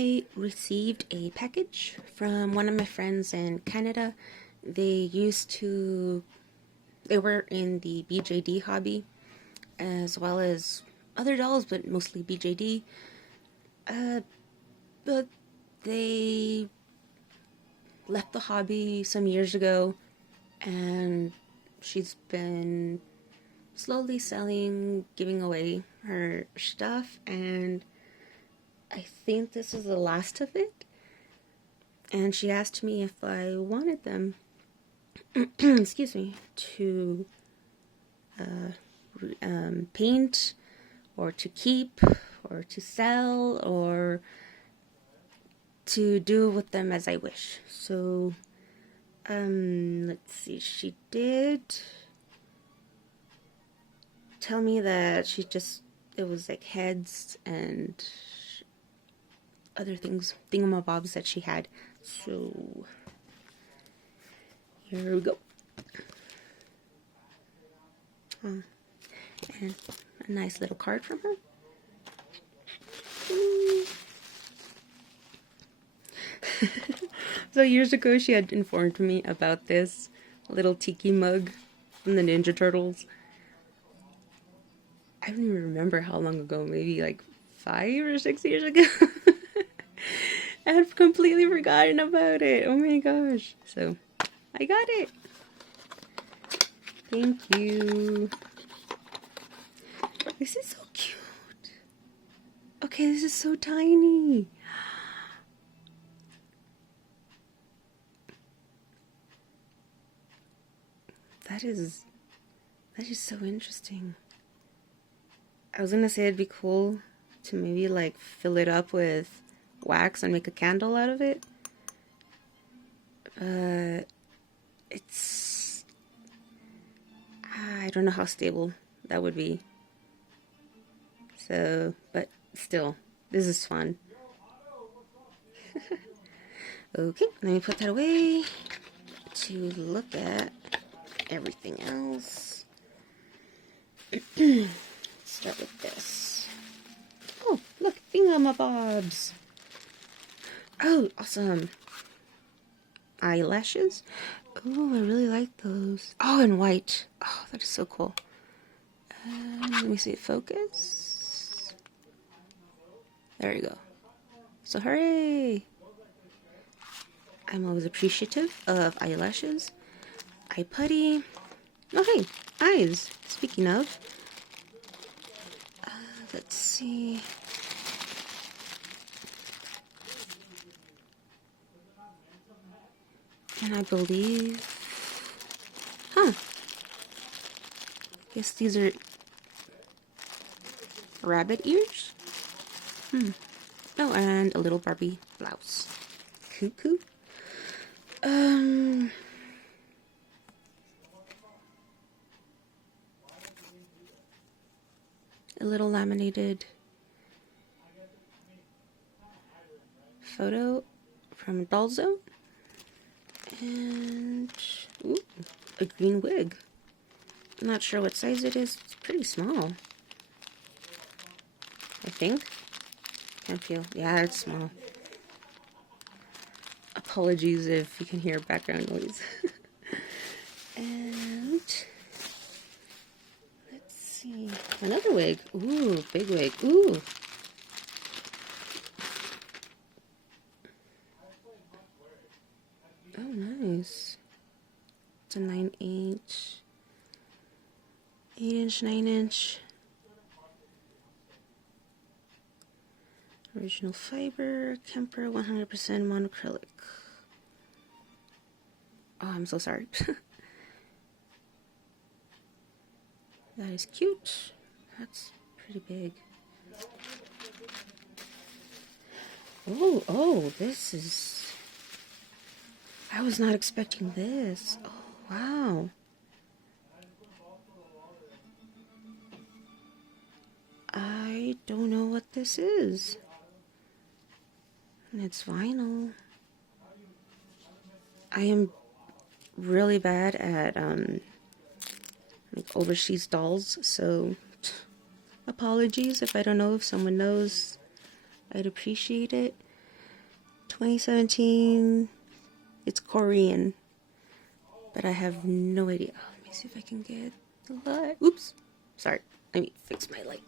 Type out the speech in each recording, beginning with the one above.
I received a package from one of my friends in Canada. They were in the BJD hobby, as well as other dolls, but mostly BJD. But they left the hobby some years ago, and she's been slowly selling, giving away her stuff, and I think this is the last of it. And she asked me if I wanted them, excuse me, to paint, or to keep, or to sell, or to do with them as I wish. So, let's see, she did tell me that it was like heads and other things, thingamabobs that she had. So, here we go. And a nice little card from her. So years ago, she had informed me about this little tiki mug from the Ninja Turtles. I don't even remember how long ago, maybe like 5 or 6 years ago. I've completely forgotten about it. Oh my gosh. So, I got it. Thank you. This is so cute. Okay, this is so tiny. That is so interesting. I was gonna say it'd be cool to maybe like fill it up with wax and make a candle out of it. I don't know how stable that would be. So, but still, this is fun. Okay, let me put that away to look at everything else. Start with this. Oh, look, thingamabobs. Oh, awesome. Eyelashes. Oh, I really like those. Oh, and white. Oh, that is so cool. Let me see it focus. There you go. So hooray! I'm always appreciative of eyelashes. Eye putty. Oh, hey, eyes. Speaking of. Let's see. And I believe... Guess these are rabbit ears? Oh, and a little Barbie blouse. Cuckoo. A little laminated photo from Doll Zone. And ooh, a green wig. I'm not sure what size it is. It's pretty small, I think. Can't feel. Yeah, it's small. Apologies if you can hear background noise. And let's see. Another wig. Ooh, big wig. Ooh. Oh, nice. It's a 9-inch. 8-inch, 9-inch. Original fiber, Kemper, 100% monocrylic. Oh, I'm so sorry. That is cute. That's pretty big. Oh, this is... I was not expecting this. Oh, wow. I don't know what this is. And it's vinyl. I am really bad at like overseas dolls, so apologies if I don't know. If someone knows, I'd appreciate it. 2017. It's Korean, but I have no idea. Let me see if I can get the light. Oops, sorry. Let me fix my light.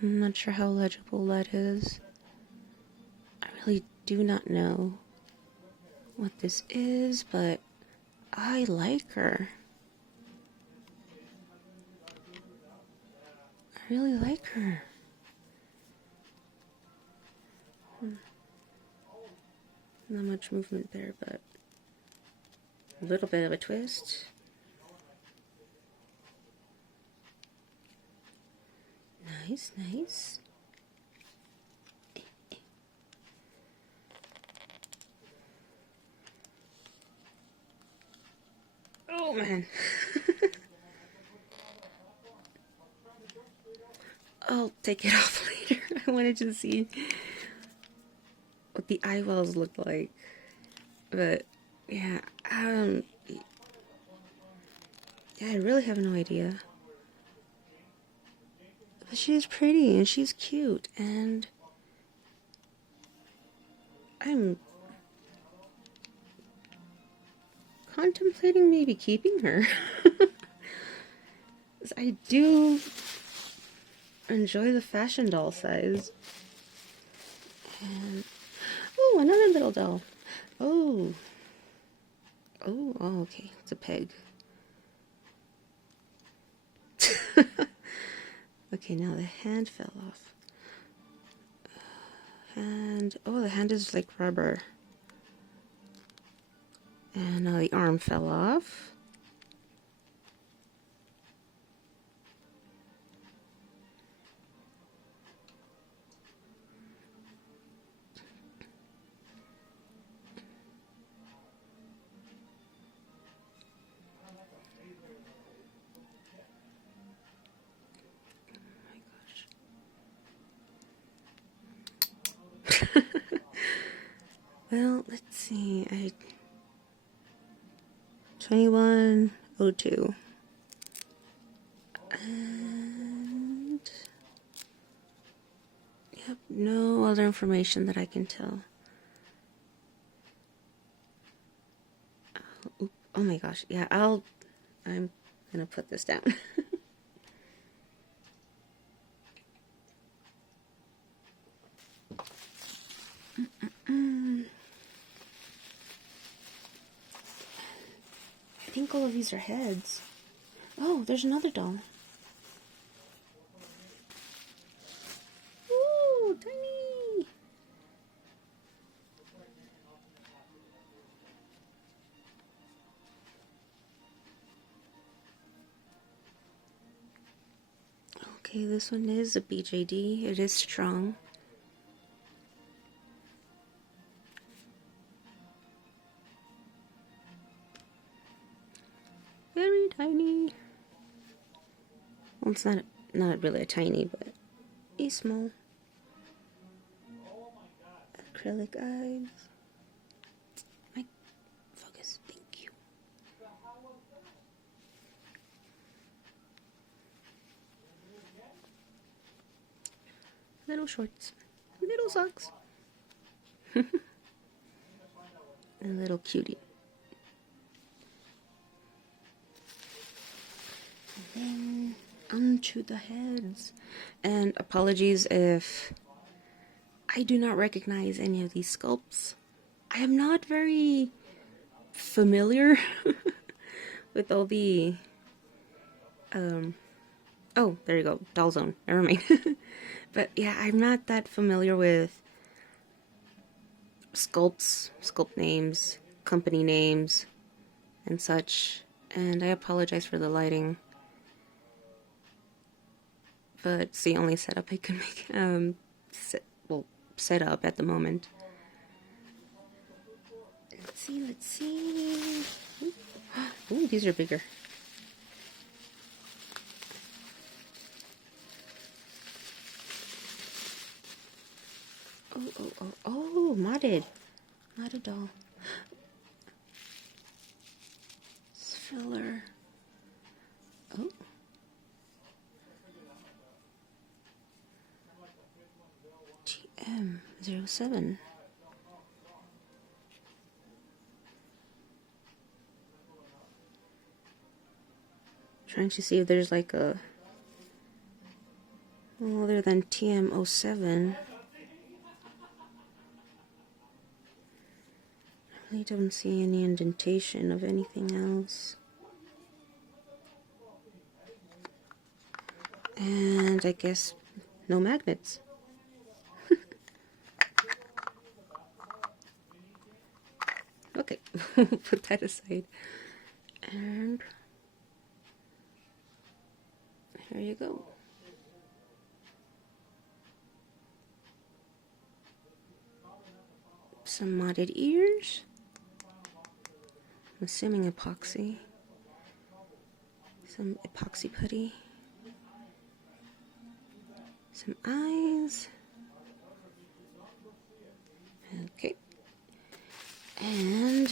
And I'm not sure how legible that is. I really do not know what this is, but I like her. I really like her. Not much movement there, but a little bit of a twist. Nice, nice. Oh man. I'll take it off later. I wanted to see what the eyeballs look like. But yeah, yeah, I really have no idea. But she's pretty and she's cute, and I'm contemplating maybe keeping her. I do enjoy the fashion doll size. And oh, another little doll. Oh, okay, it's a peg. Okay, now the hand fell off. And oh, the hand is like rubber. And now the arm fell off. Well, let's see. 2102. And yep, no other information that I can tell. Oh my gosh. Yeah, I'm gonna put this down. I think all of these are heads. Oh, there's another doll. Ooh, tiny! Okay, this one is a BJD. It is strong. Very tiny. Well, it's not really a tiny, but a small. Acrylic eyes. My focus, thank you. Little shorts. Little socks. A little cutie. And then onto the heads. And apologies if I do not recognize any of these sculpts. I am not very familiar with all the oh, there you go, Doll Zone, never mind. But yeah, I'm not that familiar with sculpt names, company names, and such, and I apologize for the lighting. But it's the only setup I can make, set up at the moment. Let's see. Ooh, these are bigger. modded. Not a doll. It's filler. Oh. TM07. Trying to see if there's like a other than TM07. I really don't see any indentation of anything else. And I guess no magnets. Okay, put that aside. And here you go. Some modded ears. I'm assuming epoxy. Some epoxy putty. Some eyes. Okay. And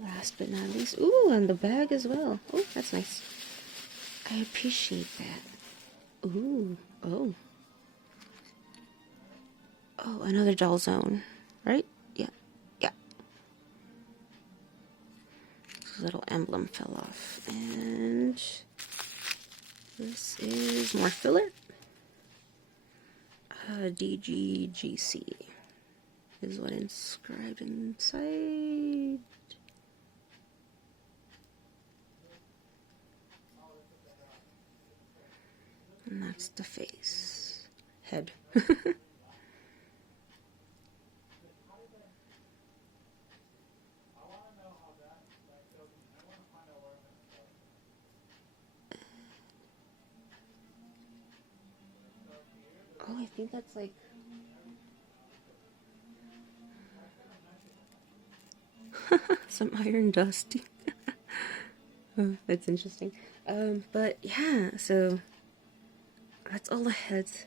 last but not least, ooh, and the bag as well. Oh, that's nice. I appreciate that. Ooh, oh. Oh, another doll zone, right? Yeah, yeah. This little emblem fell off. And this is more filler. DGGC is what inscribed inside. And that's the face. Head. Oh, I think that's like... some iron dust. Oh, that's interesting. But yeah, so that's all the heads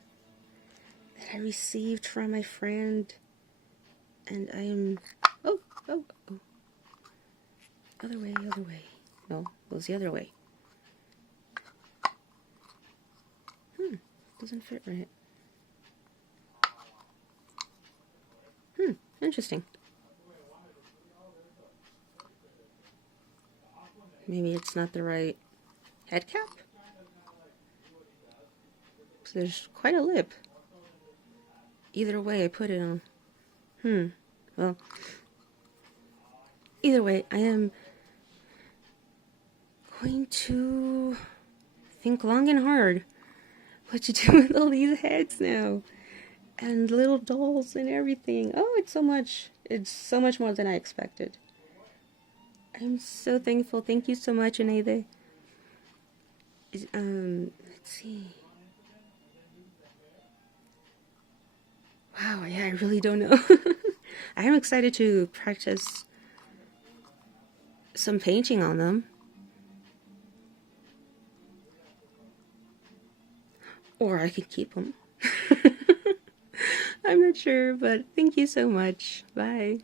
that I received from my friend. And I am... Oh. Other way. No, goes the other way. Doesn't fit right. Interesting. Maybe it's not the right head cap? So there's quite a lip. Either way I put it on. Well, either way, I am going to think long and hard what to do with all these heads now. And little dolls and everything. Oh, it's so much. It's so much more than I expected. I'm so thankful. Thank you so much, Anaide. Let's see. Wow, yeah, I really don't know. I am excited to practice some painting on them. Or I could keep them. I'm not sure, but thank you so much. Bye.